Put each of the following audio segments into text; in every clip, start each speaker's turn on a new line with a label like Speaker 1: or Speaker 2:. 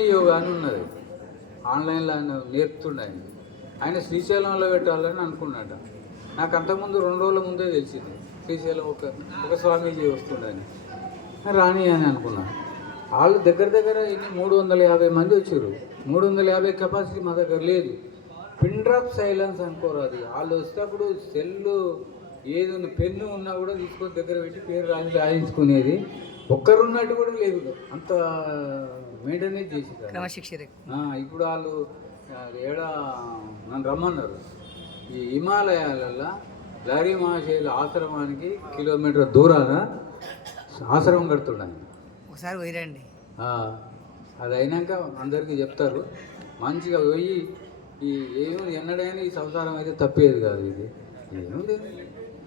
Speaker 1: యోగా అని ఉన్నది. ఆన్లైన్లో ఆయన నేర్పుతుండే ఆయన ఆయన శ్రీశైలంలో పెట్టాలని అనుకున్నాట. నాకు అంతకుముందు రెండు రోజుల ముందే తెలిసింది. శ్రీశైలం ఒక ఒక స్వామీజీ వస్తుండే అని రాని అని అనుకున్నాను వాళ్ళు దగ్గర దగ్గర ఇన్ని మూడు వందల యాభై మంది వచ్చారు. మూడు వందల యాభై కెపాసిటీ మా దగ్గర లేదు. పిన్ డ్రాప్ సైలెన్స్ అనుకోరు అది. వాళ్ళు వచ్చేటప్పుడు సెల్లు ఏదైనా పెన్ను ఉన్నా కూడా తీసుకొని దగ్గర పెట్టి పేరు రాసి రాయించుకునేది. ఒక్కరున్నట్టు కూడా లేదు. అంత మెయింటెనెన్స్ చేసి
Speaker 2: క్రమశిక్షణ
Speaker 1: ఇప్పుడు వాళ్ళు ఏడా నన్ను రమ్మన్నారు. ఈ హిమాలయాలలో లారీ మహాశైల ఆశ్రమానికి కిలోమీటర్ దూరాన ఆశ్రమం కడుతున్నాను
Speaker 2: ఒకసారి పోయిరండి.
Speaker 1: అది అయినాక అందరికీ చెప్తారు. మంచిగా పోయి ఈ ఏమి ఎన్నడైనా ఈ సంసారం అయితే తప్పేది కాదు ఇది. ఏముంది?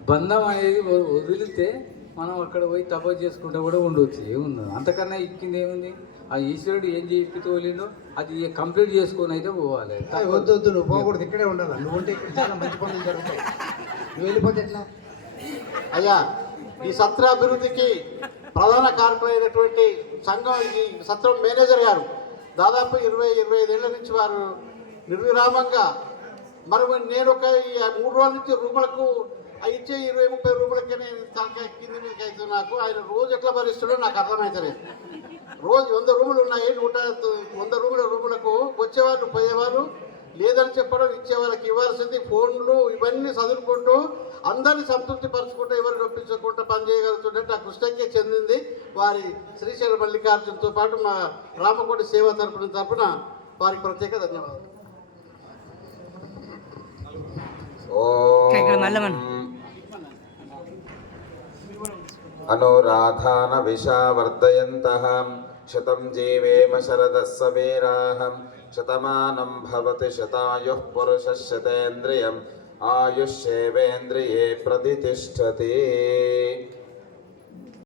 Speaker 1: బంధం అనేది వదిలితే మనం అక్కడ పోయి తపస్సు చేసుకుంటూ కూడా ఉండవచ్చు ఏముంది? అంతకన్నా ఇక్కింది ఏముంది? ఆ ఈశ్వరుడు ఏం చెప్పి తోలిందో అది కంప్లీట్ చేసుకొని అయితే పోవాలి.
Speaker 3: వద్దు వద్దు నువ్వు పోకూడదు ఇక్కడే ఉండాలి? నువ్వు ఉంటే ఇక్కడ చాలా మంచి పనులు జరుగుతాయి. నువ్వు వెళ్ళిపోతే ఎట్లా?
Speaker 4: అయ్యా ఈ సత్ర అభివృద్ధికి ప్రధాన కారకులైనటువంటి సంఘం ఈ సత్రం మేనేజర్ గారు దాదాపు ఇరవై ఇరవై ఐదేళ్ళ నుంచి వారు నిర్విరామంగా మరి నేను ఒక ఈ మూడు రోజుల నుంచి రూములకు ఇచ్చే ఇరవై ముప్పై రూపాయలకి నేను తలకాయ కింద మీదకి అయితే నాకు ఆయన రోజు ఎట్లా భరిస్తాడో నాకు అర్థమవుతలేదు రోజు వంద రూములు ఉన్నాయి నూట వంద రూముల రూములకు వచ్చేవాళ్ళు పోయేవారు లేదని చెప్పడం ఇచ్చే వాళ్ళకి ఇవ్వాల్సింది ఫోన్లు ఇవన్నీ చదువుకుంటూ అందరినీ సంతృప్తి పరచుకుంటూ ఎవరు నొప్పించకుండా పనిచేయగలుగుతుంటే నాకు కృష్ణకే చెందింది వారి శ్రీశైల మల్లికార్జునతో పాటు మా రామకోటి సేవా తరపున తరపున వారికి ప్రత్యేక ధన్యవాదాలు.
Speaker 2: ఇక్కడ మల్లమన్
Speaker 5: అనురాధాన విషావర్ధయంతః శతం జీవేమ శరదः సవేరాహం శతమానం భవతి శతాయుః పురుషः శతేంద్రియం ఆయుష్యేవేంద్రియే ప్రతిష్టతి